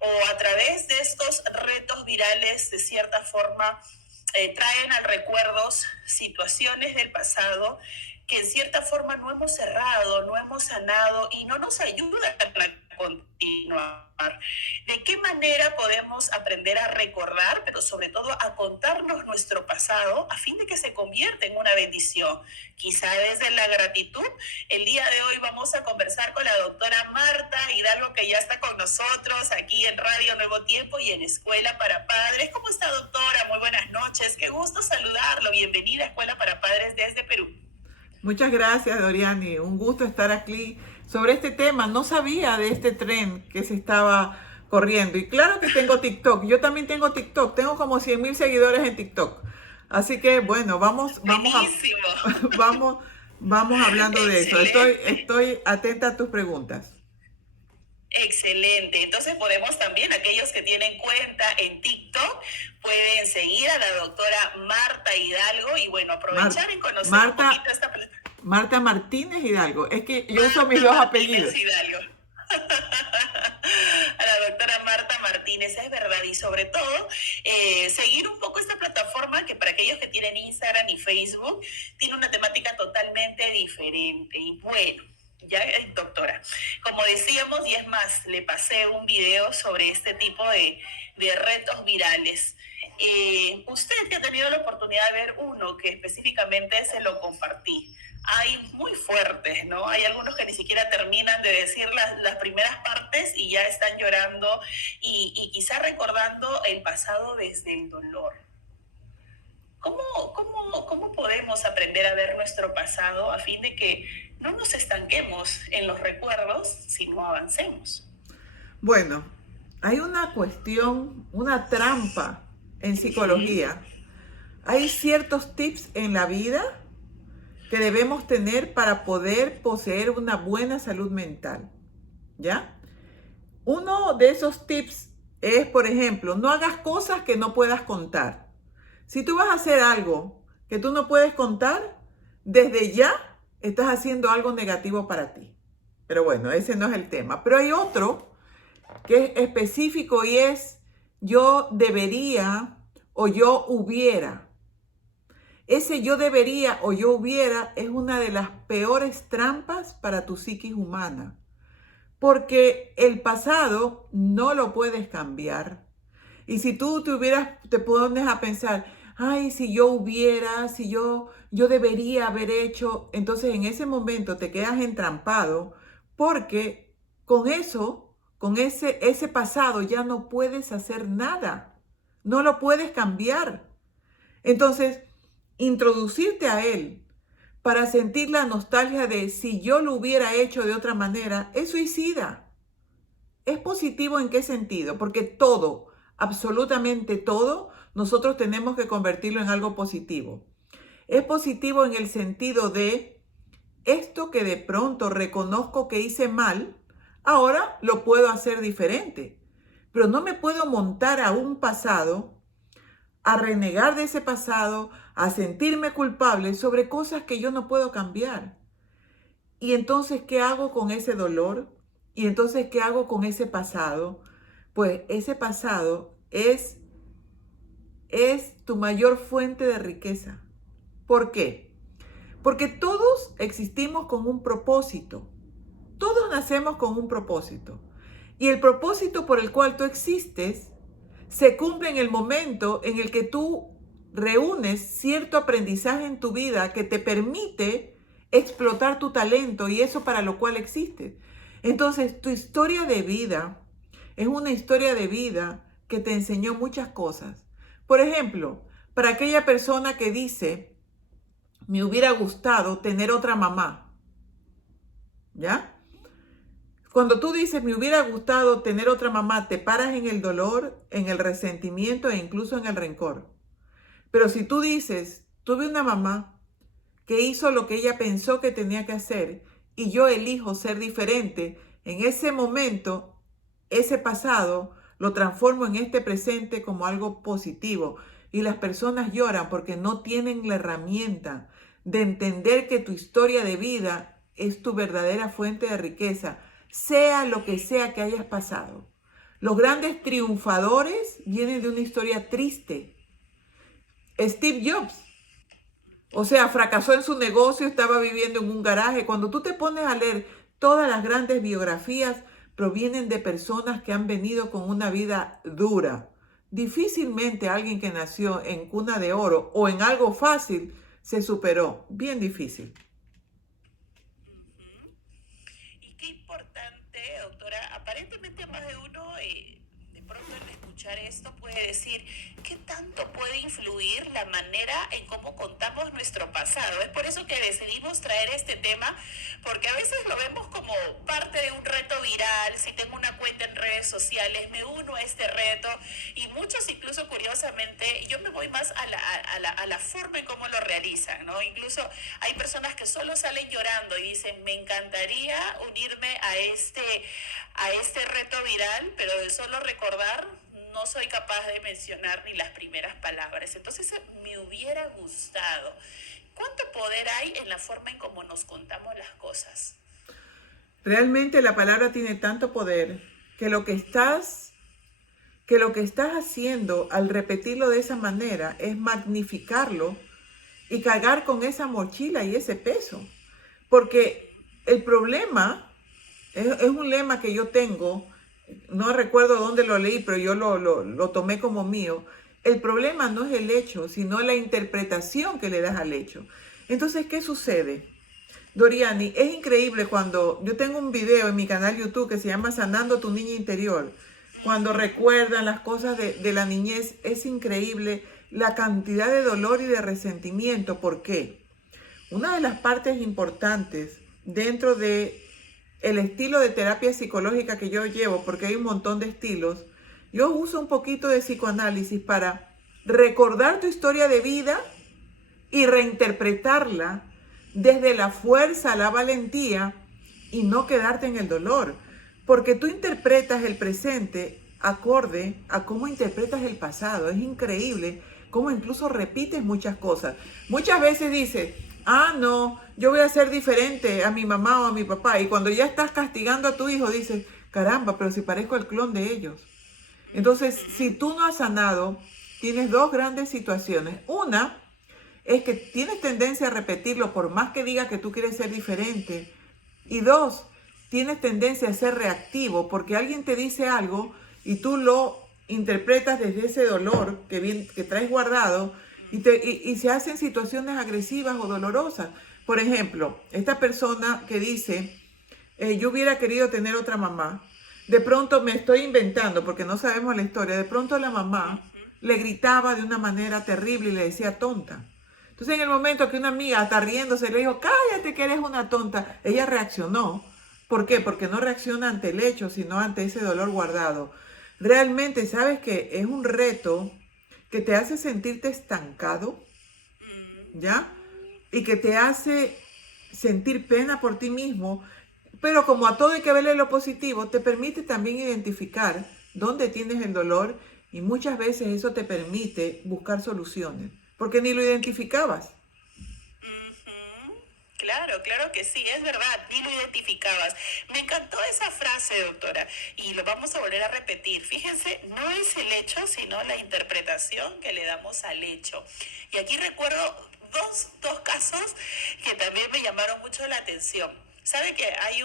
o a través de estos retos virales, de cierta forma, traen al recuerdos situaciones del pasado que en cierta forma no hemos cerrado, no hemos sanado y no nos ayudan a continuar. ¿De qué manera podemos aprender a recordar, pero sobre todo a contarnos nuestro pasado a fin de que se convierta en una bendición? Quizá desde la gratitud. El día de hoy vamos a conversar con la doctora Marta Hidalgo, que ya está con nosotros aquí en Radio Nuevo Tiempo y en Escuela para Padres. ¿Cómo está, doctora? Muy buenas noches. Qué gusto saludarlo. Bienvenida a Escuela para Padres desde Perú. Muchas gracias, Doriani. Un gusto estar aquí sobre este tema. No sabía de este tren que se estaba corriendo. Y claro que tengo TikTok. Yo también tengo TikTok. Tengo como 100,000 seguidores en TikTok. Así que bueno, Buenísimo. vamos, vamos hablando de eso. Excelente. Estoy atenta a tus preguntas. Excelente. Entonces podemos también, aquellos que tienen cuenta en TikTok, pueden seguir a la doctora Marta Hidalgo y bueno, Mar- aprovechar en conocer un Marta, poquito esta plataforma. Marta Martínez Hidalgo. Es que yo uso mis Marta dos Martínez apellidos. Hidalgo. A la doctora Marta Martínez, es verdad, y sobre todo seguir un poco esta plataforma que para aquellos que tienen Instagram y Facebook tiene una temática totalmente diferente. Y bueno, ya, doctora, como decíamos, y es más, le pasé un video sobre este tipo de retos virales. Usted que ha tenido la oportunidad de ver uno que específicamente se lo compartí. Hay muy fuertes, ¿no? Hay algunos que ni siquiera terminan de decir las primeras partes y ya están llorando y quizá recordando el pasado desde el dolor. ¿Cómo podemos aprender a ver nuestro pasado a fin de que no nos estanquemos en los recuerdos, sino avancemos? Bueno, hay una cuestión, una trampa en psicología. Hay ciertos tips en la vida que debemos tener para poder poseer una buena salud mental, ¿ya? Uno de esos tips es, por ejemplo, no hagas cosas que no puedas contar. Si tú vas a hacer algo que tú no puedes contar, desde ya estás haciendo algo negativo para ti. Pero bueno, ese no es el tema. Pero hay otro que es específico y es yo debería o yo hubiera. Ese yo debería o yo hubiera es una de las peores trampas para tu psiquis humana, porque el pasado no lo puedes cambiar. Y si tú te pones a pensar, ay, si yo hubiera, yo debería haber hecho, entonces en ese momento te quedas entrampado porque con eso, con ese pasado ya no puedes hacer nada, no lo puedes cambiar. Entonces, introducirte a él para sentir la nostalgia de si yo lo hubiera hecho de otra manera es suicida. ¿Es positivo en qué sentido? Porque todo, absolutamente todo, nosotros tenemos que convertirlo en algo positivo. Es positivo en el sentido de esto que de pronto reconozco que hice mal, ahora lo puedo hacer diferente. Pero no me puedo montar a un pasado, a renegar de ese pasado, a sentirme culpable sobre cosas que yo no puedo cambiar. Y entonces, ¿qué hago con ese dolor? Y entonces, ¿qué hago con ese pasado? Pues ese pasado es tu mayor fuente de riqueza. ¿Por qué? Porque todos existimos con un propósito. Todos nacemos con un propósito. Y el propósito por el cual tú existes se cumple en el momento en el que tú reúnes cierto aprendizaje en tu vida que te permite explotar tu talento y eso para lo cual existes. Entonces, tu historia de vida es una historia de vida que te enseñó muchas cosas. Por ejemplo, para aquella persona que dice, me hubiera gustado tener otra mamá, ¿ya? Cuando tú dices, me hubiera gustado tener otra mamá, te paras en el dolor, en el resentimiento e incluso en el rencor. Pero si tú dices, tuve una mamá que hizo lo que ella pensó que tenía que hacer y yo elijo ser diferente, en ese momento, ese pasado lo transformo en este presente como algo positivo. Y las personas lloran porque no tienen la herramienta de entender que tu historia de vida es tu verdadera fuente de riqueza, sea lo que sea que hayas pasado. Los grandes triunfadores vienen de una historia triste. Steve Jobs, o sea, fracasó en su negocio, estaba viviendo en un garaje. Cuando tú te pones a leer todas las grandes biografías, provienen de personas que han venido con una vida dura. Difícilmente alguien que nació en cuna de oro o en algo fácil se superó. Bien difícil. Y qué importante, doctora, aparentemente más de uno, de pronto al escuchar esto puede decir, ¿qué tanto puede influir la manera en cómo contamos nuestro pasado? Es por eso que decidimos traer este tema, porque a veces lo vemos como parte de un reto viral. Si tengo una cuenta en redes sociales, me uno a este reto, y muchos incluso curiosamente, yo me voy más a la forma en cómo lo realizan, ¿no? Incluso hay personas que solo salen llorando y dicen, me encantaría unirme a este reto viral, pero de solo recordar no soy capaz de mencionar ni las primeras palabras. Entonces me hubiera gustado. ¿Cuánto poder hay en la forma en cómo nos contamos las cosas? Realmente la palabra tiene tanto poder que lo que estás haciendo al repetirlo de esa manera es magnificarlo y cargar con esa mochila y ese peso. Porque el problema es un lema que yo tengo, no recuerdo dónde lo leí, pero yo lo tomé como mío. El problema no es el hecho, sino la interpretación que le das al hecho. Entonces, ¿qué sucede? Doriani, es increíble cuando yo tengo un video en mi canal YouTube que se llama Sanando tu Niña Interior. Cuando recuerdan las cosas de la niñez, es increíble la cantidad de dolor y de resentimiento. ¿Por qué? Una de las partes importantes dentro de el estilo de terapia psicológica que yo llevo, porque hay un montón de estilos, yo uso un poquito de psicoanálisis para recordar tu historia de vida y reinterpretarla desde la fuerza, la valentía y no quedarte en el dolor. Porque tú interpretas el presente acorde a cómo interpretas el pasado. Es increíble cómo incluso repites muchas cosas. Muchas veces dices, no, yo voy a ser diferente a mi mamá o a mi papá. Y cuando ya estás castigando a tu hijo, dices, caramba, pero si parezco el clon de ellos. Entonces, si tú no has sanado, tienes dos grandes situaciones. Una es que tienes tendencia a repetirlo por más que diga que tú quieres ser diferente. Y dos, tienes tendencia a ser reactivo porque alguien te dice algo y tú lo interpretas desde ese dolor que traes guardado y se hacen situaciones agresivas o dolorosas. Por ejemplo, esta persona que dice, yo hubiera querido tener otra mamá, de pronto me estoy inventando porque no sabemos la historia, de pronto la mamá le gritaba de una manera terrible y le decía tonta. Entonces en el momento que una amiga está riéndose le dijo, cállate que eres una tonta, ella reaccionó. ¿Por qué? Porque no reacciona ante el hecho, sino ante ese dolor guardado. Realmente, ¿sabes qué? Es un reto que te hace sentirte estancado, ¿ya? Y que te hace sentir pena por ti mismo, pero como a todo hay que verle lo positivo, te permite también identificar dónde tienes el dolor y muchas veces eso te permite buscar soluciones, porque ni lo identificabas. Claro, claro que sí, es verdad, ni lo identificabas. Me encantó esa frase, doctora, y lo vamos a volver a repetir. Fíjense, no es el hecho, sino la interpretación que le damos al hecho. Y aquí recuerdo dos casos que también me llamaron mucho la atención. ¿Sabe que hay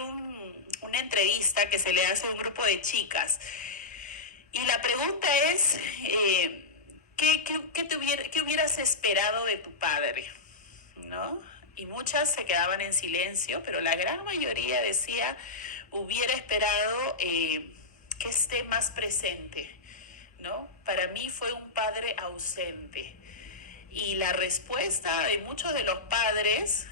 una entrevista que se le hace a un grupo de chicas? Y la pregunta es, ¿qué hubieras esperado de tu padre? ¿No? Y muchas se quedaban en silencio, pero la gran mayoría decía, hubiera esperado que esté más presente, ¿no? Para mí fue un padre ausente. Y la respuesta de muchos de los padres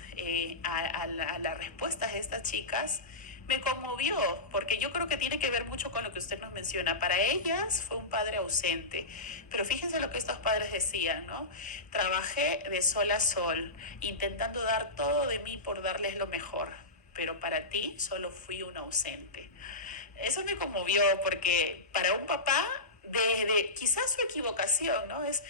a las respuestas de estas chicas me conmovió, porque yo creo que tiene que ver mucho con lo que usted nos menciona. Para ellas fue un padre ausente, pero fíjense lo que estos padres decían, ¿no? Trabajé de sol a sol, intentando dar todo de mí por darles lo mejor, pero para ti solo fui un ausente. Eso me conmovió, porque para un papá, desde quizás su equivocación, ¿no? Es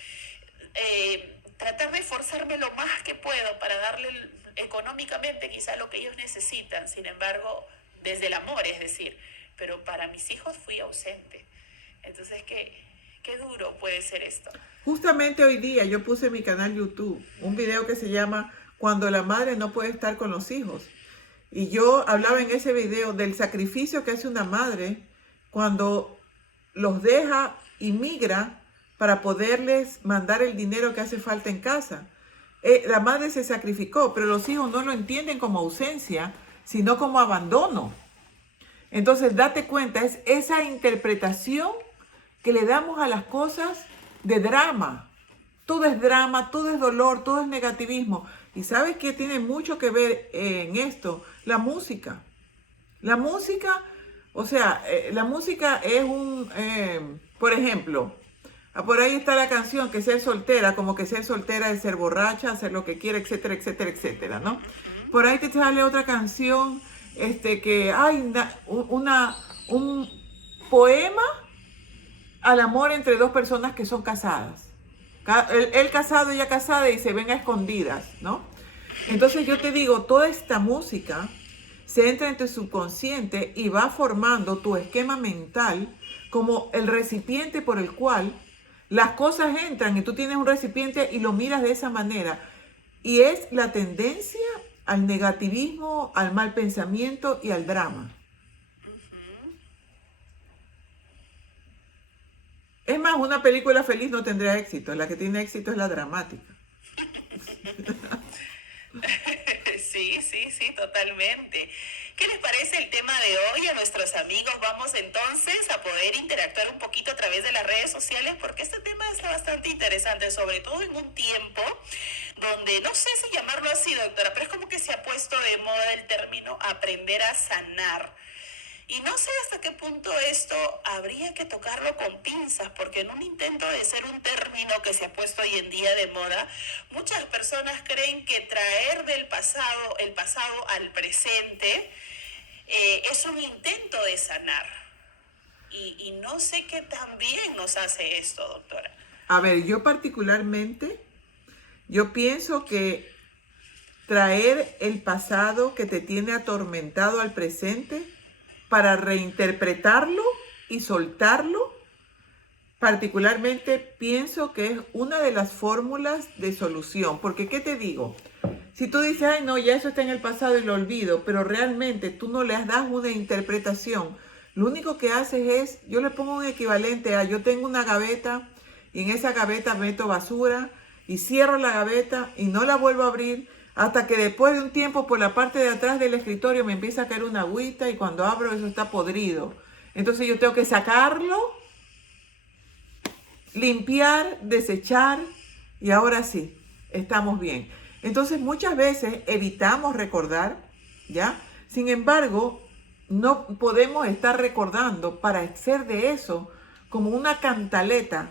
tratar de esforzarme lo más que puedo para darle económicamente quizá lo que ellos necesitan. Sin embargo, desde el amor, es decir, pero para mis hijos fui ausente. Entonces, qué duro puede ser esto. Justamente hoy día yo puse en mi canal YouTube un video que se llama Cuando la madre no puede estar con los hijos. Y yo hablaba en ese video del sacrificio que hace una madre cuando los deja y migra para poderles mandar el dinero que hace falta en casa. La madre se sacrificó, pero los hijos no lo entienden como ausencia, sino como abandono. Entonces, date cuenta, es esa interpretación que le damos a las cosas de drama. Todo es drama, todo es dolor, todo es negativismo. ¿Y sabes qué tiene mucho que ver en esto? La música. La música, o sea, la música es por ejemplo, por ahí está la canción que ser soltera, como que ser soltera es ser borracha, hacer lo que quiera, etcétera, etcétera, etcétera, ¿no? Por ahí te sale otra canción, que hay un poema al amor entre dos personas que son casadas. Él casado, ella casada y se ven a escondidas, ¿no? Entonces yo te digo, toda esta música se entra en tu subconsciente y va formando tu esquema mental como el recipiente por el cual las cosas entran y tú tienes un recipiente y lo miras de esa manera. Y es la tendencia al negativismo, al mal pensamiento y al drama. Es más, una película feliz no tendría éxito. La que tiene éxito es la dramática. Sí, totalmente. ¿Qué les parece el tema de hoy a nuestros amigos? Vamos entonces a poder interactuar un poquito a través de las redes sociales porque este tema está bastante interesante, sobre todo en un tiempo donde, no sé si llamarlo así, doctora, pero es como que se ha puesto de moda el término aprender a sanar. Y no sé hasta qué punto esto habría que tocarlo con pinzas, porque en un intento de ser un término que se ha puesto hoy en día de moda, muchas personas creen que traer el pasado al presente, es un intento de sanar. Y no sé qué tan bien nos hace esto, doctora. A ver, yo particularmente, yo pienso que traer el pasado que te tiene atormentado al presente para reinterpretarlo y soltarlo, particularmente pienso que es una de las fórmulas de solución. Porque, ¿qué te digo? Si tú dices, ay no, ya eso está en el pasado y lo olvido, pero realmente tú no le das una interpretación, lo único que haces es, yo le pongo un equivalente a, yo tengo una gaveta y en esa gaveta meto basura y cierro la gaveta y no la vuelvo a abrir, hasta que después de un tiempo por la parte de atrás del escritorio me empieza a caer una agüita y cuando abro eso está podrido. Entonces yo tengo que sacarlo, limpiar, desechar y ahora sí, estamos bien. Entonces muchas veces evitamos recordar, ¿ya? Sin embargo, no podemos estar recordando para hacer de eso como una cantaleta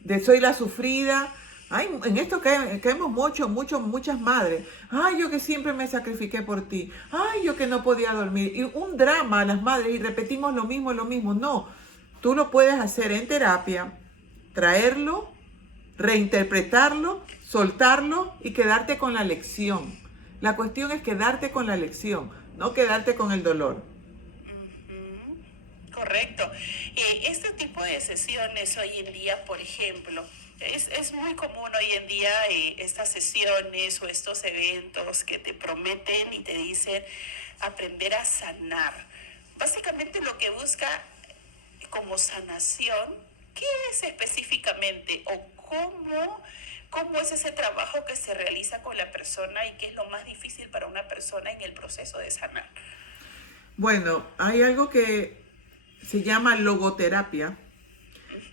de soy la sufrida. Ay, en esto caemos muchas madres. Ay, yo que siempre me sacrifiqué por ti. Ay, yo que no podía dormir. Y un drama a las madres y repetimos lo mismo. No, tú lo puedes hacer en terapia, traerlo, reinterpretarlo, soltarlo y quedarte con la lección. La cuestión es quedarte con la lección, no quedarte con el dolor. Correcto. Este tipo de sesiones hoy en día, por ejemplo, es muy común hoy en día estas sesiones o estos eventos que te prometen y te dicen aprender a sanar. Básicamente lo que busca como sanación, ¿qué es específicamente o cómo es ese trabajo que se realiza con la persona y qué es lo más difícil para una persona en el proceso de sanar? Bueno, hay algo que se llama logoterapia.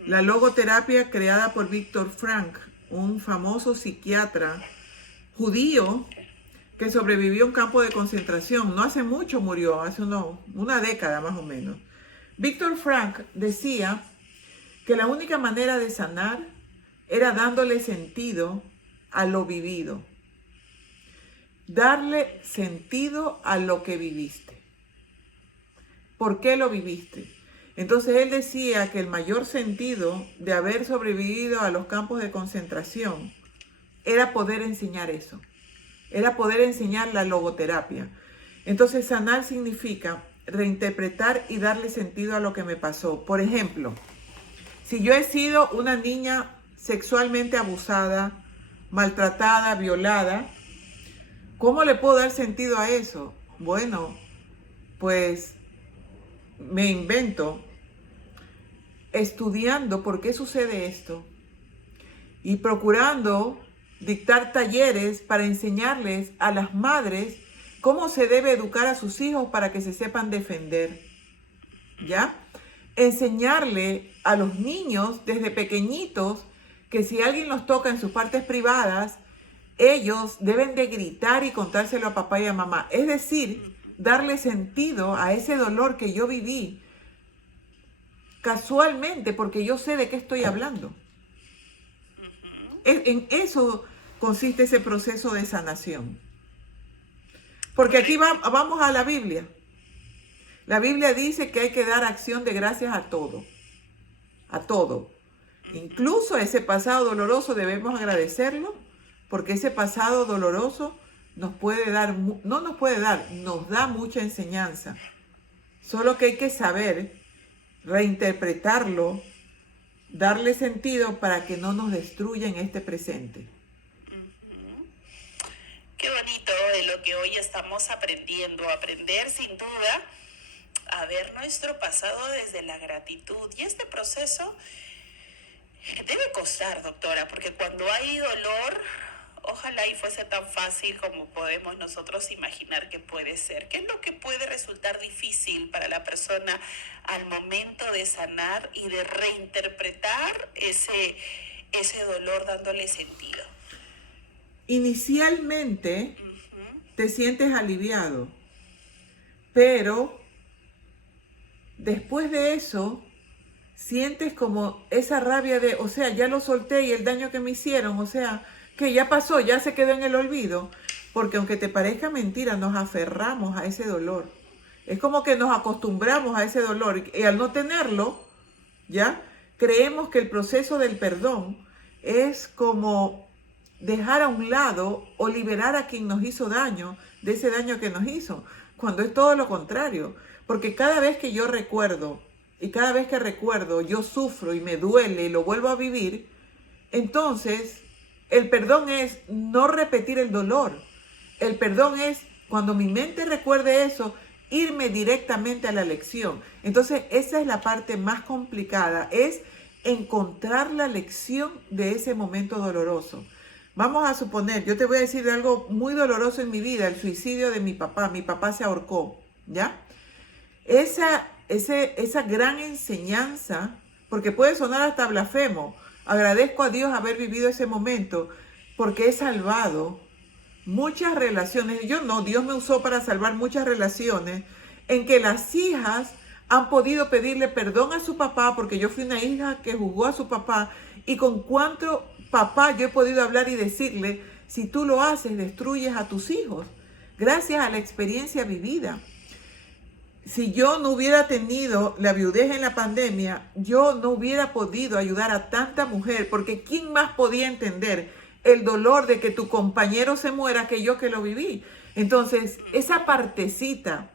La logoterapia creada por Viktor Frankl, un famoso psiquiatra judío que sobrevivió a un campo de concentración. No hace mucho murió, hace una década más o menos. Viktor Frankl decía que la única manera de sanar era dándole sentido a lo vivido. Darle sentido a lo que viviste. ¿Por qué lo viviste? Entonces él decía que el mayor sentido de haber sobrevivido a los campos de concentración era poder enseñar eso, era poder enseñar la logoterapia. Entonces sanar significa reinterpretar y darle sentido a lo que me pasó. Por ejemplo, Si yo he sido una niña sexualmente abusada, maltratada, violada, ¿cómo le puedo dar sentido a eso? Bueno, pues me invento estudiando por qué sucede esto y procurando dictar talleres para enseñarles a las madres cómo se debe educar a sus hijos para que se sepan defender, ¿ya? Enseñarle a los niños desde pequeñitos que si alguien los toca en sus partes privadas, ellos deben de gritar y contárselo a papá y a mamá. Es decir, darle sentido a ese dolor que yo viví casualmente porque yo sé de qué estoy hablando. En eso consiste ese proceso de sanación. Porque aquí vamos a la Biblia. La Biblia dice que hay que dar acción de gracias a todo. A todo. Incluso ese pasado doloroso debemos agradecerlo, porque ese pasado doloroso nos puede dar, no nos puede dar, nos da mucha enseñanza. Solo que hay que saber reinterpretarlo, darle sentido para que no nos destruya en este presente. Qué bonito de lo que hoy estamos aprendiendo, aprender sin duda a ver nuestro pasado desde la gratitud. Y este proceso debe costar, doctora, porque cuando hay dolor, ojalá y fuese tan fácil como podemos nosotros imaginar que puede ser. ¿Qué es lo que puede resultar difícil para la persona al momento de sanar y de reinterpretar ese dolor dándole sentido? Inicialmente te sientes aliviado, pero después de eso sientes como esa rabia de, o sea, ya lo solté y el daño que me hicieron, o sea, que ya pasó, ya se quedó en el olvido, porque aunque te parezca mentira, nos aferramos a ese dolor. Es como que nos acostumbramos a ese dolor y al no tenerlo, ¿ya? Creemos que el proceso del perdón es como dejar a un lado o liberar a quien nos hizo daño de ese daño que nos hizo, cuando es todo lo contrario. Porque cada vez que yo recuerdo y cada vez que recuerdo yo sufro y me duele y lo vuelvo a vivir, entonces el perdón es no repetir el dolor. El perdón es cuando mi mente recuerde eso, irme directamente a la lección. Entonces esa es la parte más complicada, es encontrar la lección de ese momento doloroso. Vamos a suponer, yo te voy a decir de algo muy doloroso en mi vida, el suicidio de mi papá. Mi papá se ahorcó, ¿ya? Esa gran enseñanza, porque puede sonar hasta blasfemo, agradezco a Dios haber vivido ese momento, porque he salvado muchas relaciones. Dios me usó para salvar muchas relaciones en que las hijas han podido pedirle perdón a su papá, porque yo fui una hija que juzgó a su papá, y con cuánto papá yo he podido hablar y decirle, si tú lo haces, destruyes a tus hijos, gracias a la experiencia vivida. Si yo no hubiera tenido la viudez en la pandemia, yo no hubiera podido ayudar a tanta mujer, porque ¿quién más podía entender el dolor de que tu compañero se muera que yo que lo viví? Entonces, esa partecita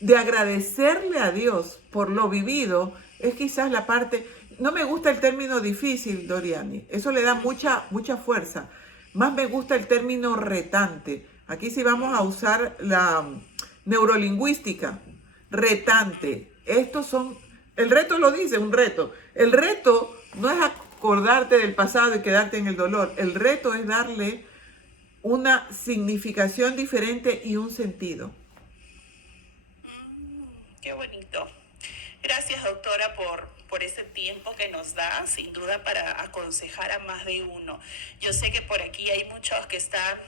de agradecerle a Dios por lo vivido es quizás la parte. No me gusta el término difícil, Doriani, eso le da mucha fuerza. Más me gusta el término retante. Aquí sí vamos a usar la neurolingüística. Retante. El reto lo dice, un reto. El reto no es acordarte del pasado y quedarte en el dolor. El reto es darle una significación diferente y un sentido. Qué bonito. Gracias, doctora, por ese tiempo que nos da, sin duda, para aconsejar a más de uno. Yo sé que por aquí hay muchos que están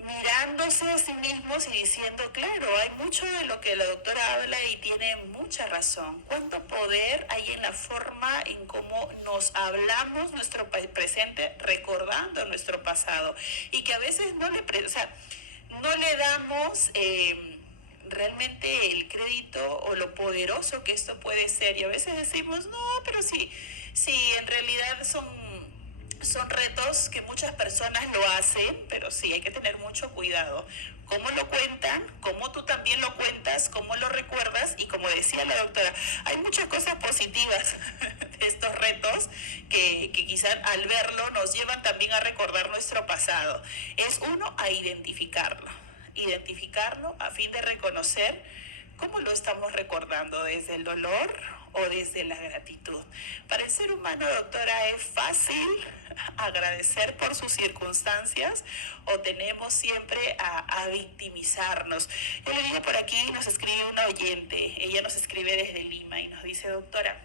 mirándose a sí mismos y diciendo, claro, hay mucho de lo que la doctora habla y tiene mucha razón. ¿Cuánto poder hay en la forma en cómo nos hablamos nuestro presente recordando nuestro pasado? Y que a veces no le damos realmente el crédito o lo poderoso que esto puede ser. Y a veces decimos, no, pero sí, en realidad son retos que muchas personas lo hacen, pero sí, hay que tener mucho cuidado. Cómo lo cuentan, cómo tú también lo cuentas, cómo lo recuerdas, y como decía la doctora, hay muchas cosas positivas que quizás al verlo nos llevan también a recordar nuestro pasado. Es uno, a identificarlo a fin de reconocer cómo lo estamos recordando, desde el dolor o desde la gratitud. Para el ser humano, doctora, es fácil agradecer por sus circunstancias o tenemos siempre a victimizarnos. Yo le digo por aquí, nos escribe una oyente, ella nos escribe desde Lima y nos dice: doctora,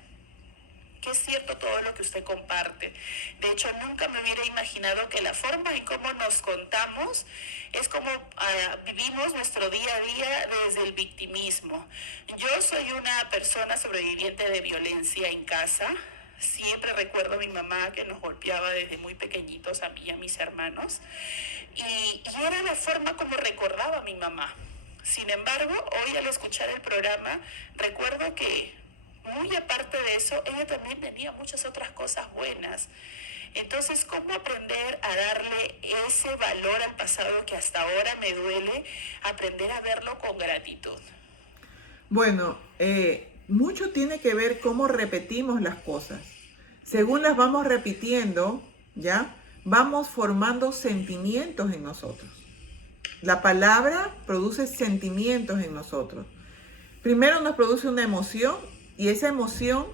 que es cierto todo lo que usted comparte. De hecho, nunca me hubiera imaginado que la forma en cómo nos contamos es como vivimos nuestro día a día desde el victimismo. Yo soy una persona sobreviviente de violencia en casa. Siempre recuerdo a mi mamá que nos golpeaba desde muy pequeñitos, a mí y a mis hermanos. Y era la forma como recordaba a mi mamá. Sin embargo, hoy al escuchar el programa, recuerdo que muy aparte de eso, ella también tenía muchas otras cosas buenas. Entonces, ¿cómo aprender a darle ese valor al pasado que hasta ahora me duele? Aprender a verlo con gratitud. Bueno, mucho tiene que ver cómo repetimos las cosas. Según las vamos repitiendo, ¿ya? Vamos formando sentimientos en nosotros. La palabra produce sentimientos en nosotros. Primero nos produce una emoción y esa emoción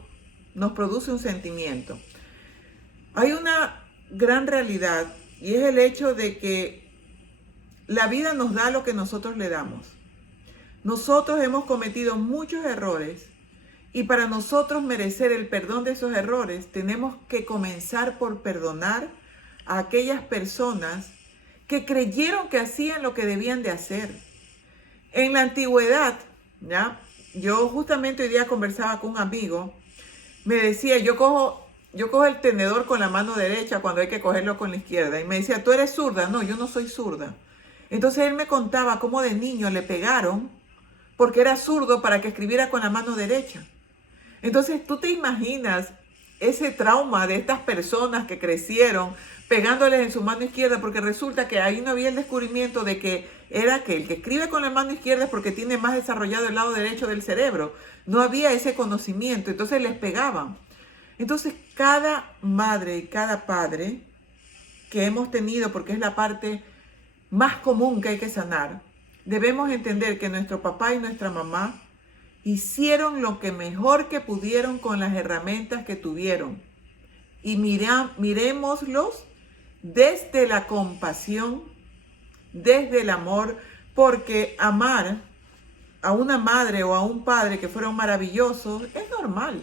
nos produce un sentimiento. Hay una gran realidad y es el hecho de que la vida nos da lo que nosotros le damos. Nosotros hemos cometido muchos errores y para nosotros merecer el perdón de esos errores tenemos que comenzar por perdonar a aquellas personas que creyeron que hacían lo que debían de hacer. En la antigüedad, ¿ya? Yo justamente hoy día conversaba con un amigo, me decía, yo cojo el tenedor con la mano derecha cuando hay que cogerlo con la izquierda. Y me decía, ¿tú eres zurda? No, yo no soy zurda. Entonces él me contaba cómo de niño le pegaron porque era zurdo para que escribiera con la mano derecha. Entonces tú te imaginas ese trauma de estas personas que crecieron pegándoles en su mano izquierda, porque resulta que ahí no había el descubrimiento de que era que el que escribe con la mano izquierda es porque tiene más desarrollado el lado derecho del cerebro. No había ese conocimiento, entonces les pegaban. Entonces cada madre y cada padre que hemos tenido, porque es la parte más común que hay que sanar, debemos entender que nuestro papá y nuestra mamá hicieron lo que mejor que pudieron con las herramientas que tuvieron. Y miremoslos desde la compasión, desde el amor, porque amar a una madre o a un padre que fueron maravillosos es normal.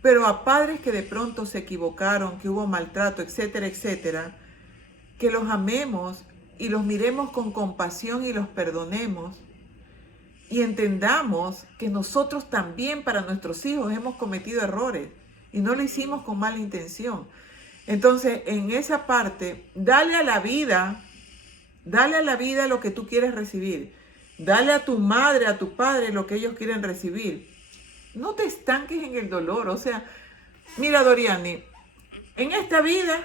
Pero a padres que de pronto se equivocaron, que hubo maltrato, etcétera, etcétera, que los amemos y los miremos con compasión y los perdonemos y entendamos que nosotros también para nuestros hijos hemos cometido errores y no lo hicimos con mala intención. Entonces, en esa parte, dale a la vida lo que tú quieres recibir. Dale a tu madre, a tu padre lo que ellos quieren recibir. No te estanques en el dolor. O sea, mira, Doriani, en esta vida,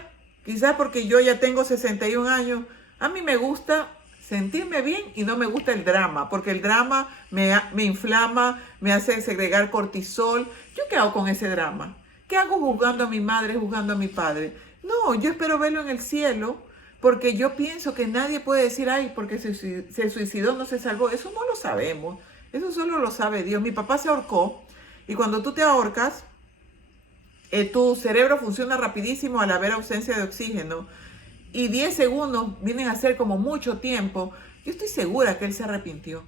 quizás porque yo ya tengo 61 años, a mí me gusta sentirme bien y no me gusta el drama, porque el drama me inflama, me hace segregar cortisol. ¿Yo qué hago con ese drama? ¿Qué hago juzgando a mi madre, juzgando a mi padre? No, yo espero verlo en el cielo, porque yo pienso que nadie puede decir, ay, porque se suicidó, no se salvó. Eso no lo sabemos, eso solo lo sabe Dios. Mi papá se ahorcó, y cuando tú te ahorcas, tu cerebro funciona rapidísimo al haber ausencia de oxígeno, y 10 segundos vienen a ser como mucho tiempo. Yo estoy segura que él se arrepintió.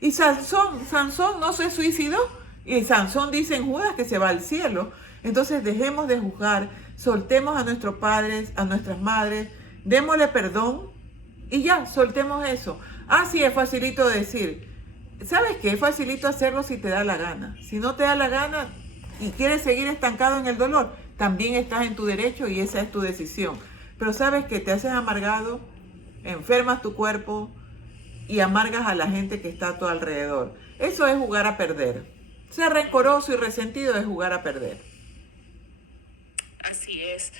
Y Sansón no se suicidó, y Sansón dice en Judas que se va al cielo. Entonces dejemos de juzgar, soltemos a nuestros padres, a nuestras madres, démosle perdón y ya, soltemos eso. Sí, es facilito decir. ¿Sabes qué? Es facilito hacerlo si te da la gana. Si no te da la gana y quieres seguir estancado en el dolor, también estás en tu derecho y esa es tu decisión. Pero ¿sabes qué? Te haces amargado, enfermas tu cuerpo y amargas a la gente que está a tu alrededor. Eso es jugar a perder. Ser rencoroso y resentido es jugar a perder. Así es.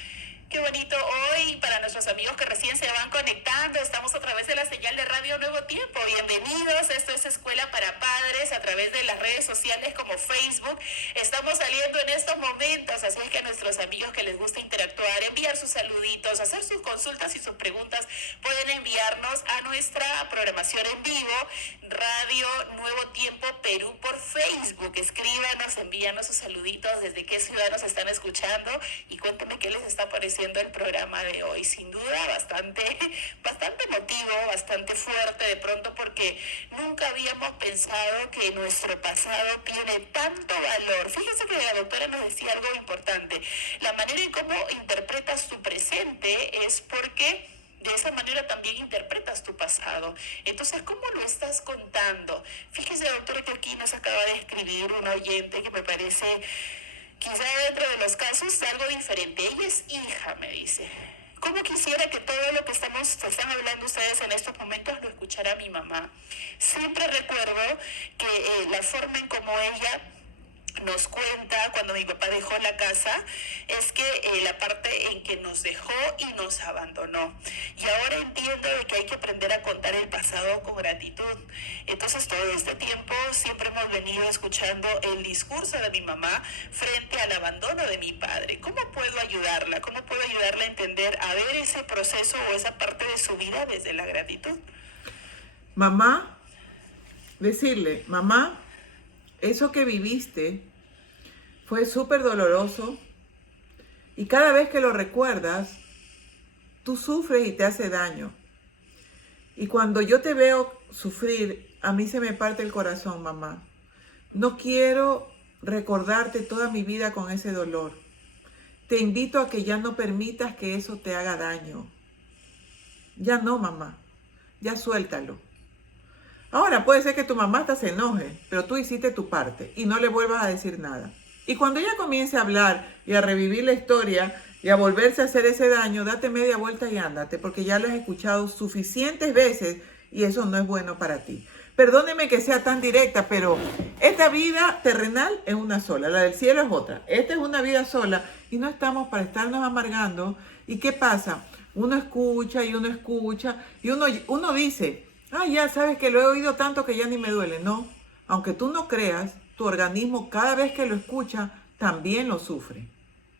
Qué bonito hoy para nuestros amigos que recién se van conectando. Estamos a través de la señal de Radio Nuevo Tiempo. Bienvenidos. Esto es Escuela para Padres a través de las redes sociales como Facebook. Estamos saliendo en estos momentos, así es que a nuestros amigos que les gusta interactuar, enviar sus saluditos, hacer sus consultas y sus preguntas, pueden enviarnos a nuestra programación en vivo, Radio Nuevo Tiempo Perú por Facebook. Escríbanos, envíanos sus saluditos, desde qué ciudad nos están escuchando y cuéntenme qué les está pareciendo el programa de hoy. Sin duda bastante emotivo, bastante fuerte de pronto, porque nunca habíamos pensado que nuestro pasado tiene tanto valor. Fíjense que la doctora nos decía algo importante: la manera en cómo interpretas tu presente es porque de esa manera también interpretas tu pasado. Entonces, ¿cómo lo estás contando? Fíjese, doctora, que aquí nos acaba de escribir un oyente que me parece, quizá dentro de los casos, algo diferente. Ella es hija, me dice. ¿Cómo quisiera que todo lo que están hablando ustedes en estos momentos lo escuchara mi mamá? Siempre recuerdo que la forma en cómo ella nos cuenta cuando mi papá dejó la casa es que la parte en que nos dejó y nos abandonó, y ahora entiendo de que hay que aprender a contar el pasado con gratitud. Entonces todo este tiempo siempre hemos venido escuchando el discurso de mi mamá frente al abandono de mi padre. ¿Cómo puedo ayudarla? ¿Cómo puedo ayudarla a entender, a ver ese proceso o esa parte de su vida desde la gratitud? Mamá, decirle, mamá, eso que viviste fue súper doloroso y cada vez que lo recuerdas, tú sufres y te hace daño. Y cuando yo te veo sufrir, a mí se me parte el corazón, mamá. No quiero recordarte toda mi vida con ese dolor. Te invito a que ya no permitas que eso te haga daño. Ya no, mamá. Ya suéltalo. Ahora puede ser que tu mamá hasta se enoje, pero tú hiciste tu parte y no le vuelvas a decir nada. Y cuando ella comience a hablar y a revivir la historia y a volverse a hacer ese daño, date media vuelta y ándate, porque ya lo has escuchado suficientes veces y eso no es bueno para ti. Perdóneme que sea tan directa, pero esta vida terrenal es una sola, la del cielo es otra. Esta es una vida sola y no estamos para estarnos amargando. ¿Y qué pasa? Uno escucha y uno dice: ah, ya sabes que lo he oído tanto que ya ni me duele. No, aunque tú no creas, tu organismo cada vez que lo escucha también lo sufre.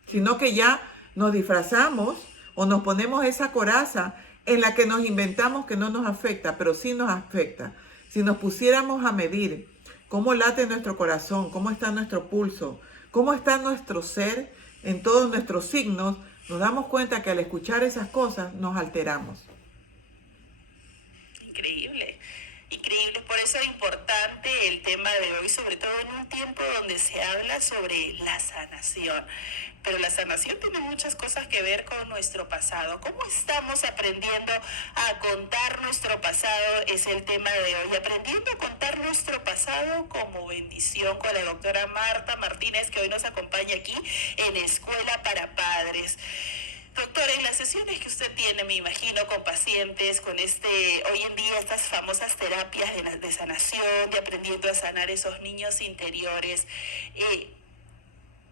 Sino que ya nos disfrazamos o nos ponemos esa coraza en la que nos inventamos que no nos afecta, pero sí nos afecta. Si nos pusiéramos a medir cómo late nuestro corazón, cómo está nuestro pulso, cómo está nuestro ser en todos nuestros signos, nos damos cuenta que al escuchar esas cosas nos alteramos. Increíble, increíble. Por eso es importante el tema de hoy, sobre todo en un tiempo donde se habla sobre la sanación. Pero la sanación tiene muchas cosas que ver con nuestro pasado. ¿Cómo estamos aprendiendo a contar nuestro pasado? Es el tema de hoy. Aprendiendo a contar nuestro pasado como bendición, con la doctora Marta Martínez, que hoy nos acompaña aquí en Escuela para Padres. Doctora, en las sesiones que usted tiene, me imagino, con pacientes, con hoy en día estas famosas terapias de sanación, de aprendiendo a sanar esos niños interiores,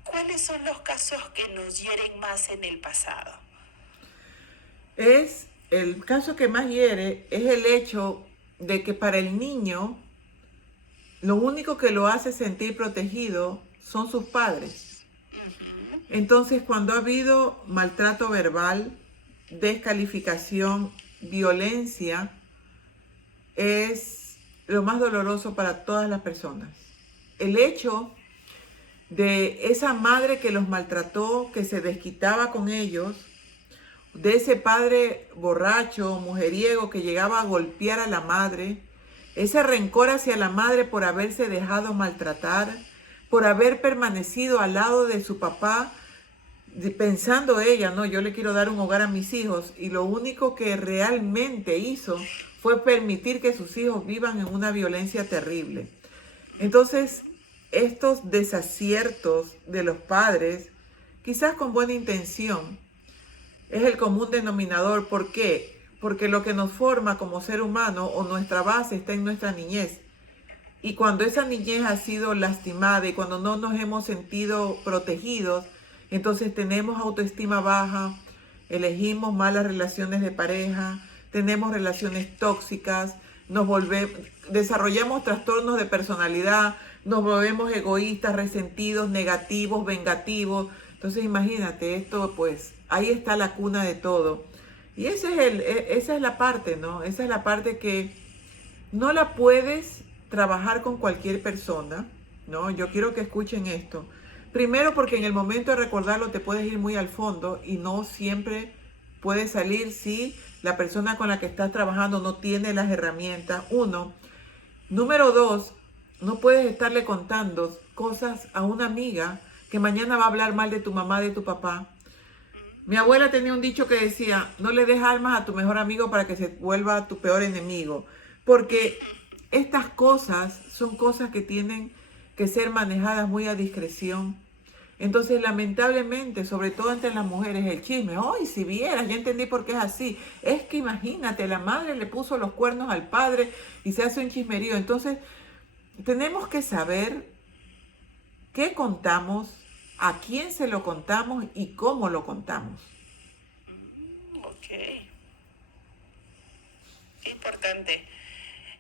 ¿cuáles son los casos que nos hieren más en el pasado? El caso que más hiere es el hecho de que para el niño lo único que lo hace sentir protegido son sus padres. Entonces, cuando ha habido maltrato verbal, descalificación, violencia, es lo más doloroso para todas las personas. El hecho de esa madre que los maltrató, que se desquitaba con ellos, de ese padre borracho, mujeriego, que llegaba a golpear a la madre, ese rencor hacia la madre por haberse dejado maltratar, por haber permanecido al lado de su papá, pensando ella, no, yo le quiero dar un hogar a mis hijos, y lo único que realmente hizo fue permitir que sus hijos vivan en una violencia terrible. Entonces, estos desaciertos de los padres, quizás con buena intención, es el común denominador. ¿Por qué? Porque lo que nos forma como ser humano o nuestra base está en nuestra niñez. Y cuando esa niñez ha sido lastimada y cuando no nos hemos sentido protegidos, entonces tenemos autoestima baja, elegimos malas relaciones de pareja, tenemos relaciones tóxicas, desarrollamos trastornos de personalidad, nos volvemos egoístas, resentidos, negativos, vengativos. Entonces imagínate, esto pues ahí está la cuna de todo. Y esa es la parte, ¿no? Esa es la parte que no la puedes trabajar con cualquier persona, ¿no? Yo quiero que escuchen esto. Primero porque en el momento de recordarlo te puedes ir muy al fondo y no siempre puedes salir si la persona con la que estás trabajando no tiene las herramientas. Uno. Número dos, no puedes estarle contando cosas a una amiga que mañana va a hablar mal de tu mamá, de tu papá. Mi abuela tenía un dicho que decía, no le des armas a tu mejor amigo para que se vuelva tu peor enemigo. Porque estas cosas son cosas que tienen que ser manejadas muy a discreción. Entonces, lamentablemente, sobre todo entre las mujeres, el chisme, ¡ay, si vieras! Ya entendí por qué es así. Es que imagínate, la madre le puso los cuernos al padre y se hace un chismerío. Entonces, tenemos que saber qué contamos, a quién se lo contamos y cómo lo contamos. Ok. Qué importante.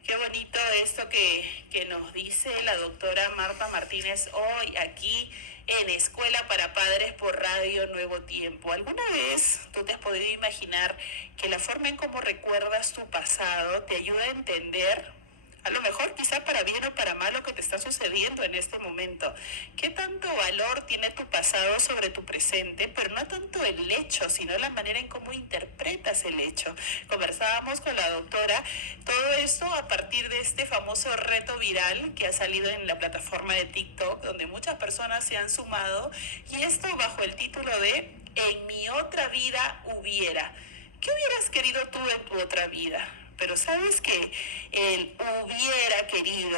Qué bonito esto que nos dice la doctora Marta Martínez hoy aquí en Escuela para Padres por Radio Nuevo Tiempo. ¿Alguna vez tú te has podido imaginar que la forma en cómo recuerdas tu pasado te ayuda a entender, a lo mejor quizá para bien o para mal, lo que te está sucediendo en este momento? ¿Qué tanto valor tiene tu pasado sobre tu presente? Pero no tanto el hecho, sino la manera en cómo interpretas el hecho. Conversábamos con la doctora todo esto a partir de este famoso reto viral que ha salido en la plataforma de TikTok, donde muchas personas se han sumado, y esto bajo el título de En mi otra vida hubiera. ¿Qué hubieras querido tú en tu otra vida? Pero sabes que el hubiera querido,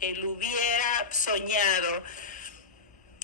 el hubiera soñado,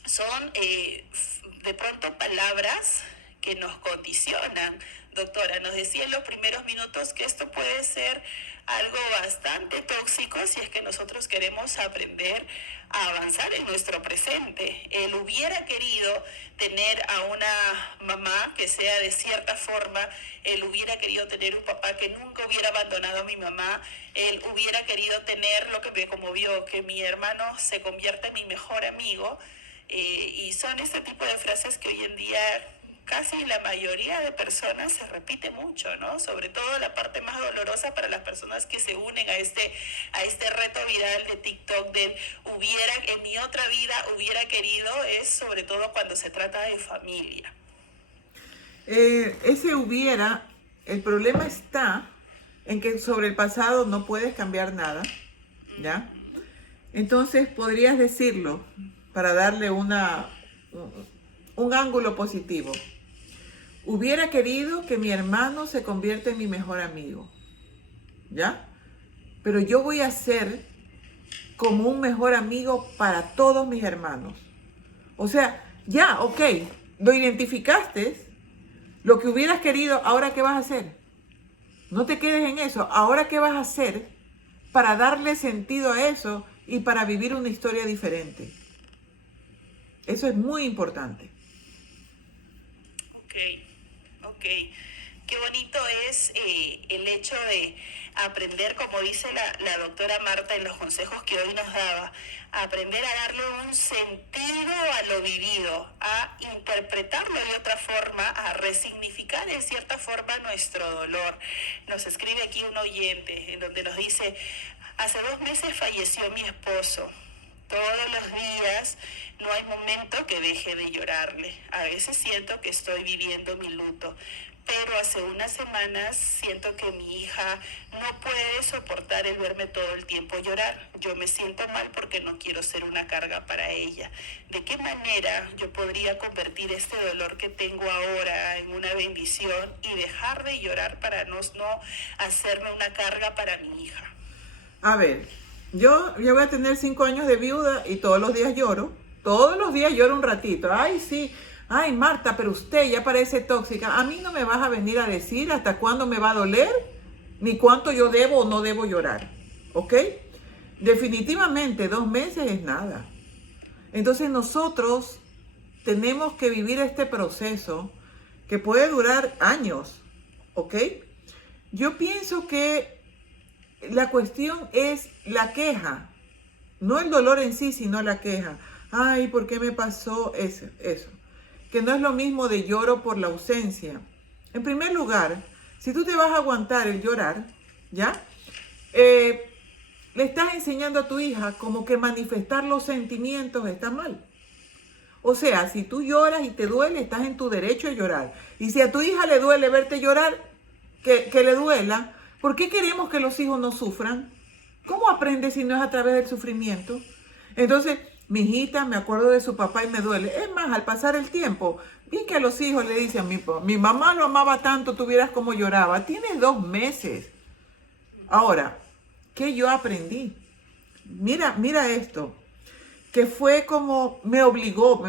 son de pronto palabras que nos condicionan. Doctora, nos decía en los primeros minutos que esto puede ser algo bastante tóxico si es que nosotros queremos aprender a avanzar en nuestro presente. Él hubiera querido tener a una mamá que sea de cierta forma, él hubiera querido tener un papá que nunca hubiera abandonado a mi mamá, él hubiera querido tener lo que me conmovió, que mi hermano se convierta en mi mejor amigo, y son este tipo de frases que hoy en día casi la mayoría de personas se repite mucho, ¿no? Sobre todo la parte más dolorosa para las personas que se unen a este reto viral de TikTok del en mi otra vida hubiera querido, es sobre todo cuando se trata de familia. Ese hubiera, el problema está en que sobre el pasado no puedes cambiar nada, ¿ya? Entonces podrías decirlo para darle un ángulo positivo. Hubiera querido que mi hermano se convierta en mi mejor amigo, ¿ya? Pero yo voy a ser como un mejor amigo para todos mis hermanos. O sea, ya, ok, lo identificaste, lo que hubieras querido, ¿ahora qué vas a hacer? No te quedes en eso. ¿Ahora qué vas a hacer para darle sentido a eso y para vivir una historia diferente? Eso es muy importante. Ok. Qué bonito es el hecho de aprender, como dice la doctora Marta en los consejos que hoy nos daba, aprender a darle un sentido a lo vivido, a interpretarlo de otra forma, a resignificar en cierta forma nuestro dolor. Nos escribe aquí un oyente en donde nos dice: hace 2 meses falleció mi esposo. Todos los días no hay momento que deje de llorarle. A veces siento que estoy viviendo mi luto, pero hace unas semanas siento que mi hija no puede soportar el verme todo el tiempo llorar. Yo me siento mal porque no quiero ser una carga para ella. ¿De qué manera yo podría convertir este dolor que tengo ahora en una bendición y dejar de llorar para no hacerme una carga para mi hija? A ver, yo voy a tener 5 años de viuda y todos los días lloro. Todos los días lloro un ratito. Ay, sí. Ay, Marta, pero usted ya parece tóxica. A mí no me vas a venir a decir hasta cuándo me va a doler, ni cuánto yo debo o no debo llorar. ¿Ok? Definitivamente 2 meses es nada. Entonces nosotros tenemos que vivir este proceso que puede durar años, ¿ok? Yo pienso que la cuestión es la queja, no el dolor en sí, sino la queja. Ay, ¿por qué me pasó eso? Que no es lo mismo de lloro por la ausencia. En primer lugar, si tú te vas a aguantar el llorar, ¿ya? Le estás enseñando a tu hija como que manifestar los sentimientos está mal. O sea, si tú lloras y te duele, estás en tu derecho de llorar. Y si a tu hija le duele verte llorar, que le duela, ¿por qué queremos que los hijos no sufran? ¿Cómo aprende si no es a través del sufrimiento? Entonces, mi hijita, me acuerdo de su papá y me duele. Es más, al pasar el tiempo, vi que a los hijos le dicen, mi mamá lo amaba tanto, tuvieras como lloraba. Tienes 2 meses. Ahora, ¿qué yo aprendí? Mira esto, que fue como me obligó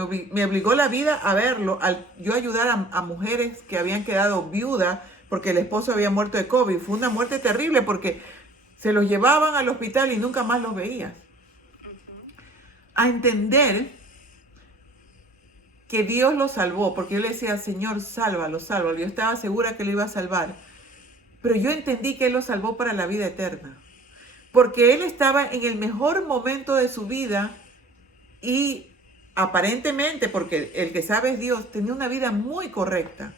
la vida a verlo, al yo ayudar a mujeres que habían quedado viudas porque el esposo había muerto de COVID. Fue una muerte terrible porque se los llevaban al hospital y nunca más los veías. A entender que Dios lo salvó, porque yo le decía, Señor, sálvalo, sálvalo. Yo estaba segura que lo iba a salvar, pero yo entendí que Él lo salvó para la vida eterna, porque Él estaba en el mejor momento de su vida y aparentemente, porque el que sabe es Dios, tenía una vida muy correcta.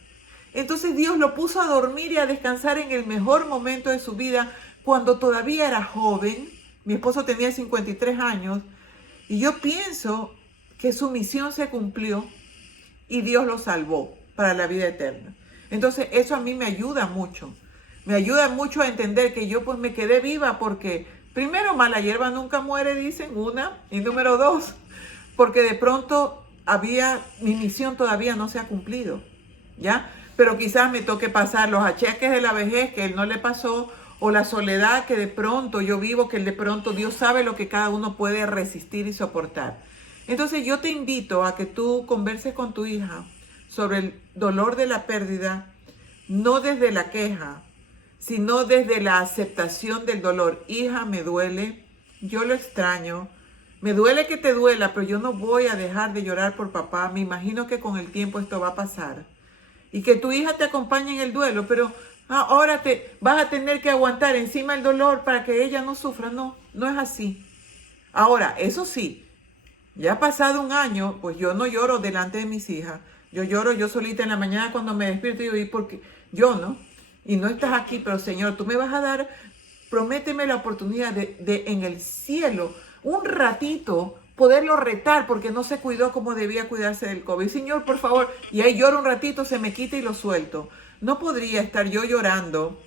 Entonces Dios lo puso a dormir y a descansar en el mejor momento de su vida, cuando todavía era joven. Mi esposo tenía 53 años y yo pienso que su misión se cumplió y Dios lo salvó para la vida eterna. Entonces eso a mí me ayuda mucho. Me ayuda mucho a entender que yo pues me quedé viva porque, primero, mala hierba nunca muere, dicen, una. Y número 2, porque de pronto mi misión todavía no se ha cumplido, ¿ya? Pero quizás me toque pasar los achaques de la vejez que Él no le pasó, o la soledad que de pronto yo vivo, que de pronto Dios sabe lo que cada uno puede resistir y soportar. Entonces yo te invito a que tú converses con tu hija sobre el dolor de la pérdida, no desde la queja, sino desde la aceptación del dolor. Hija, me duele, yo lo extraño, me duele que te duela, pero yo no voy a dejar de llorar por papá. Me imagino que con el tiempo esto va a pasar. Y que tu hija te acompañe en el duelo, pero ahora te vas a tener que aguantar encima el dolor para que ella no sufra. No, no es así. Ahora, eso sí, ya ha pasado un año, pues yo no lloro delante de mis hijas. Yo lloro yo solita en la mañana cuando me despierto y digo, ¿y por qué? Yo no. Y no estás aquí, pero Señor, tú me vas a dar, prométeme la oportunidad de en el cielo, un ratito, poderlo retar porque no se cuidó como debía cuidarse del COVID. Señor, por favor, y ahí lloro un ratito, se me quita y lo suelto. No podría estar yo llorando.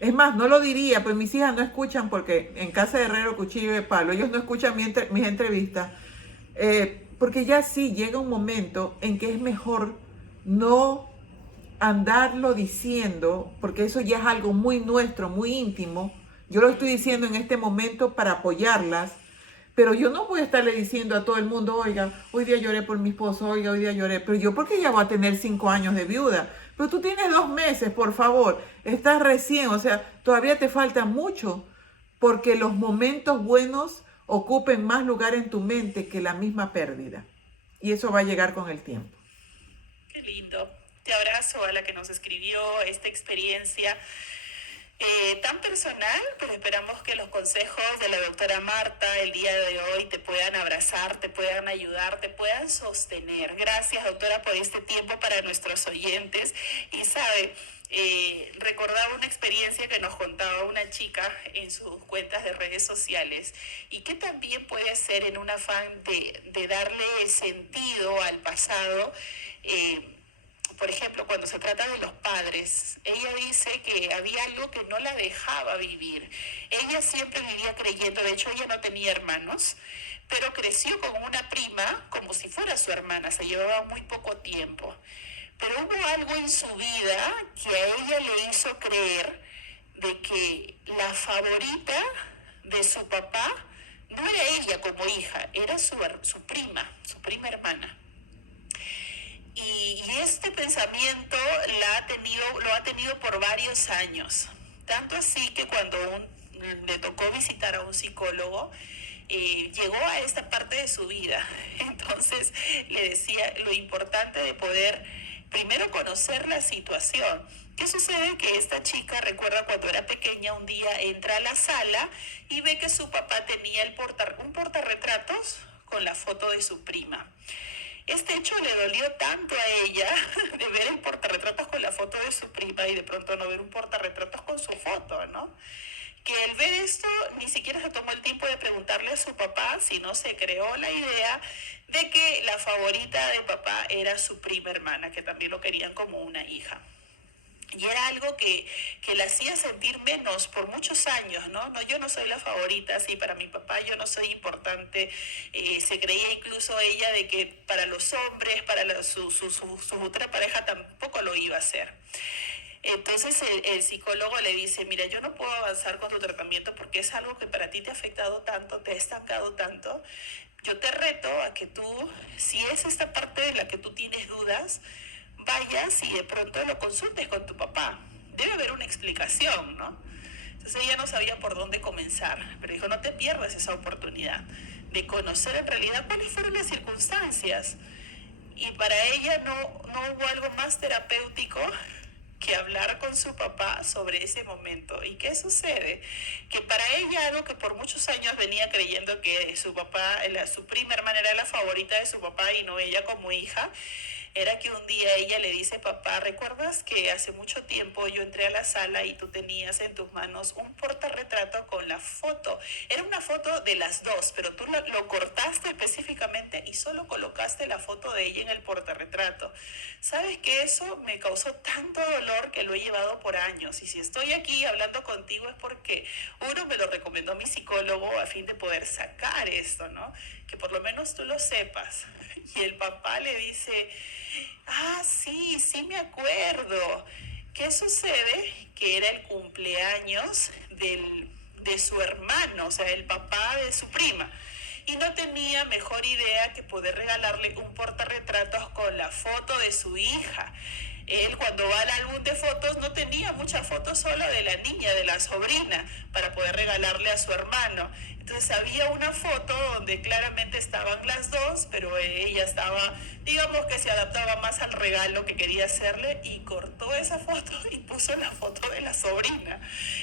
Es más, no lo diría, pues mis hijas no escuchan, porque en casa de herrero, cuchillo de palo, ellos no escuchan mis entrevistas, porque ya sí llega un momento en que es mejor no andarlo diciendo, porque eso ya es algo muy nuestro, muy íntimo. Yo lo estoy diciendo en este momento para apoyarlas, pero yo no voy a estarle diciendo a todo el mundo, oiga, hoy día lloré por mi esposo, oiga, hoy día lloré, pero yo porque ya voy a tener 5 años de viuda. Pero tú tienes 2 meses, por favor, estás recién, o sea, todavía te falta mucho, porque los momentos buenos ocupen más lugar en tu mente que la misma pérdida. Y eso va a llegar con el tiempo. Qué lindo. Te abrazo a la que nos escribió esta experiencia tan personal, pero esperamos que los consejos de la doctora Marta el día de hoy te puedan abrazar, te puedan ayudar, te puedan sostener. Gracias, doctora, por este tiempo para nuestros oyentes. Y sabe, recordaba una experiencia que nos contaba una chica en sus cuentas de redes sociales y que también puede ser en un afán de darle sentido al pasado. Por ejemplo, cuando se trata de los padres, ella dice que había algo que no la dejaba vivir. Ella siempre vivía creyendo, de hecho ella no tenía hermanos, pero creció con una prima como si fuera su hermana, se llevaba muy poco tiempo. Pero hubo algo en su vida que a ella le hizo creer de que la favorita de su papá no era ella como hija, era su prima hermana. Y este pensamiento lo ha tenido por varios años. Tanto así que cuando le tocó visitar a un psicólogo, llegó a esta parte de su vida. Entonces le decía lo importante de poder primero conocer la situación. ¿Qué sucede? Que esta chica, recuerda cuando era pequeña, un día entra a la sala y ve que su papá tenía un portarretratos con la foto de su prima. Este hecho le dolió tanto a ella de ver el portarretratos con la foto de su prima y de pronto no ver un portarretratos con su foto, ¿no? Que al ver esto ni siquiera se tomó el tiempo de preguntarle a su papá, sino se creó la idea de que la favorita de papá era su prima hermana, que también lo querían como una hija. Y era algo que la hacía sentir menos por muchos años, ¿no? No, yo no soy la favorita, sí, para mi papá yo no soy importante. Se creía incluso ella de que para los hombres, para su futura pareja tampoco lo iba a hacer. Entonces el psicólogo le dice, mira, yo no puedo avanzar con tu tratamiento porque es algo que para ti te ha afectado tanto, te ha estancado tanto. Yo te reto a que tú, si es esta parte de la que tú tienes dudas, vayas y de pronto lo consultes con tu papá. Debe haber una explicación, ¿no? Entonces ella no sabía por dónde comenzar, pero dijo, no te pierdas esa oportunidad de conocer en realidad cuáles fueron las circunstancias. Y para ella no hubo algo más terapéutico que hablar con su papá sobre ese momento. ¿Y qué sucede? Que para ella, algo que por muchos años venía creyendo que su papá, su prima hermana era la favorita de su papá y no ella como hija, era que un día ella le dice, papá, ¿recuerdas que hace mucho tiempo yo entré a la sala y tú tenías en tus manos un portarretrato con la foto? Era una foto de las dos, pero tú lo cortaste específicamente y solo colocaste la foto de ella en el portarretrato. ¿Sabes que eso me causó tanto dolor que lo he llevado por años? Y si estoy aquí hablando contigo es porque uno me lo recomendó mi psicólogo a fin de poder sacar esto, ¿no? Que por lo menos tú lo sepas. Y el papá le dice, sí me acuerdo. ¿Qué sucede? Que era el cumpleaños de su hermano, o sea, el papá de su prima. Y no tenía mejor idea que poder regalarle un portarretratos con la foto de su hija. Él cuando va al álbum de fotos no tenía muchas fotos, solo de la niña, de la sobrina, para poder regalarle a su hermano. Entonces había una foto donde claramente estaban las dos, pero ella estaba, digamos que se adaptaba más al regalo que quería hacerle y cortó esa foto y puso la foto de la sobrina.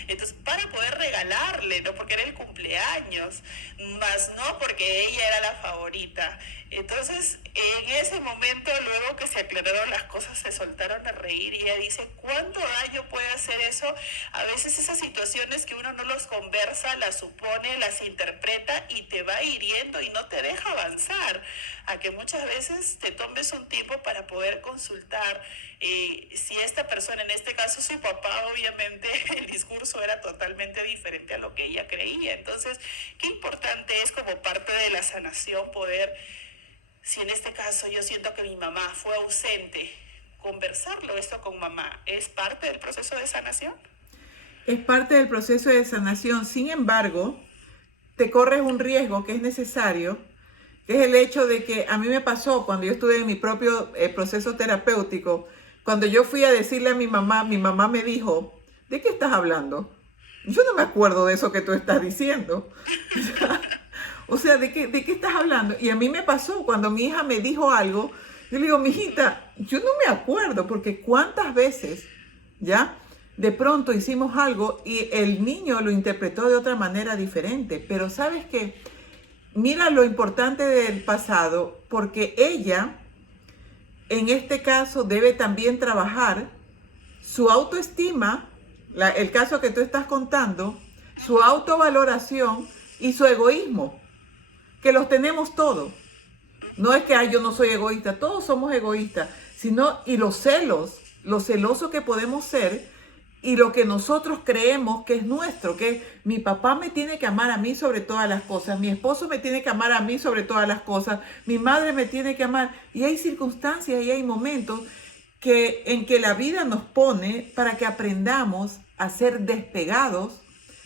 Entonces, para poder regalarle, no porque era el cumpleaños, más no porque ella era la favorita. Entonces, en ese momento, luego que se aclararon las cosas, se soltaron a reír y ella dice, ¿cuánto daño puede hacer eso? A veces esas situaciones que uno no los conversa, las supone, las interpreta y te va hiriendo y no te deja avanzar. A que muchas veces te tomes un tiempo para poder consultar. Si esta persona, en este caso su papá, obviamente el discurso era totalmente diferente a lo que ella creía. Entonces, qué importante es como parte de la sanación poder, si en este caso yo siento que mi mamá fue ausente, conversarlo esto con mamá, ¿es parte del proceso de sanación? Es parte del proceso de sanación. Sin embargo, te corres un riesgo que es necesario, que es el hecho de que a mí me pasó cuando yo estuve en mi propio proceso terapéutico. Cuando yo fui a decirle a mi mamá me dijo, ¿de qué estás hablando? Yo no me acuerdo de eso que tú estás diciendo. O sea, ¿de qué estás hablando? Y a mí me pasó cuando mi hija me dijo algo, yo le digo, mijita, yo no me acuerdo, porque cuántas veces, ¿ya? De pronto hicimos algo y el niño lo interpretó de otra manera diferente. Pero ¿sabes qué? Mira lo importante del pasado, porque ella, en este caso, debe también trabajar su autoestima, el caso que tú estás contando, su autovaloración y su egoísmo, que los tenemos todos. No es que yo no soy egoísta, todos somos egoístas, sino y los celos, lo celoso que podemos ser y lo que nosotros creemos que es nuestro, que mi papá me tiene que amar a mí sobre todas las cosas, mi esposo me tiene que amar a mí sobre todas las cosas, mi madre me tiene que amar. Y hay circunstancias y hay momentos en que la vida nos pone para que aprendamos a ser despegados,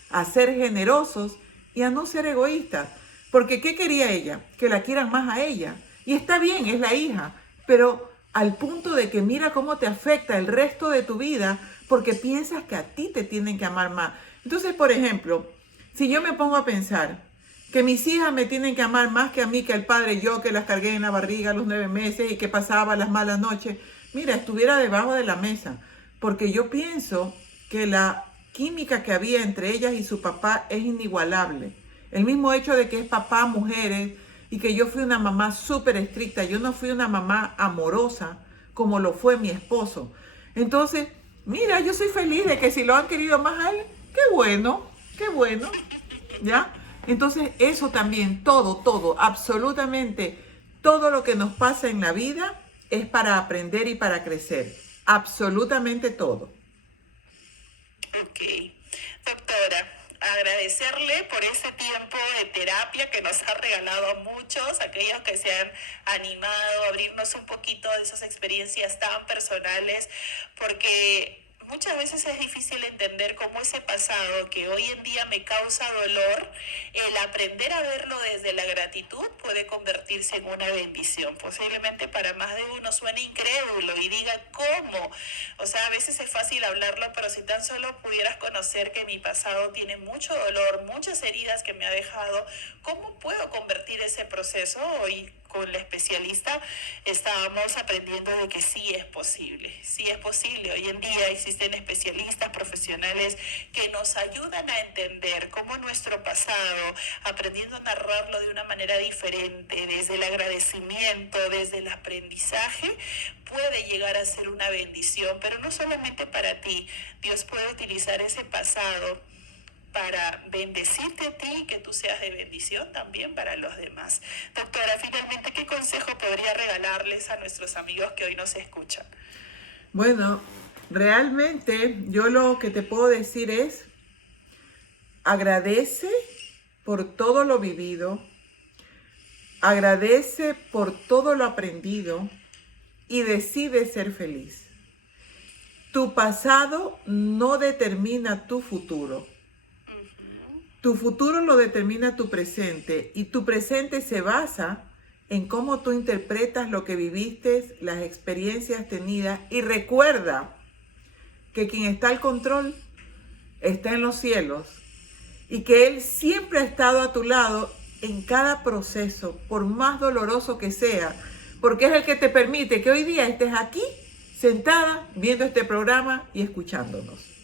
a ser generosos y a no ser egoístas. Porque ¿qué quería ella? Que la quieran más a ella. Y está bien, es la hija, pero al punto de que mira cómo te afecta el resto de tu vida porque piensas que a ti te tienen que amar más. Entonces, por ejemplo, si yo me pongo a pensar que mis hijas me tienen que amar más que a mí, que al padre, yo que las cargué en la barriga a los 9 meses y que pasaba las malas noches, mira, estuviera debajo de la mesa, porque yo pienso que la química que había entre ellas y su papá es inigualable. El mismo hecho de que es papá, mujeres, y que yo fui una mamá súper estricta, yo no fui una mamá amorosa como lo fue mi esposo. Entonces, mira, yo soy feliz de que si lo han querido más a él, qué bueno, ¿ya? Entonces, eso también, todo, absolutamente todo lo que nos pasa en la vida es para aprender y para crecer. Absolutamente todo. Ok, doctora, agradecerle por ese tiempo de terapia que nos ha regalado a muchos, aquellos que se han animado a abrirnos un poquito de esas experiencias tan personales, porque muchas veces es difícil entender cómo ese pasado que hoy en día me causa dolor, el aprender a verlo desde la gratitud puede convertirse en una bendición. Posiblemente para más de uno suene incrédulo y diga, ¿cómo? O sea, a veces es fácil hablarlo, pero si tan solo pudieras conocer que mi pasado tiene mucho dolor, muchas heridas que me ha dejado, ¿cómo puedo convertir ese proceso? Hoy con la especialista estábamos aprendiendo de que sí es posible. Hoy en día existen especialistas profesionales que nos ayudan a entender cómo nuestro pasado, aprendiendo a narrarlo de una manera diferente, desde el agradecimiento, desde el aprendizaje, puede llegar a ser una bendición, pero no solamente para ti. Dios puede utilizar ese pasado para bendecirte a ti y que tú seas de bendición también para los demás. Doctora, finalmente, ¿qué consejo podría regalarles a nuestros amigos que hoy nos escuchan? Bueno, realmente yo lo que te puedo decir es, agradece por todo lo vivido, agradece por todo lo aprendido y decide ser feliz. Tu pasado no determina tu futuro. Tu futuro lo determina tu presente y tu presente se basa en cómo tú interpretas lo que viviste, las experiencias tenidas, y recuerda que quien está al control está en los cielos y que Él siempre ha estado a tu lado en cada proceso, por más doloroso que sea, porque es el que te permite que hoy día estés aquí sentada viendo este programa y escuchándonos.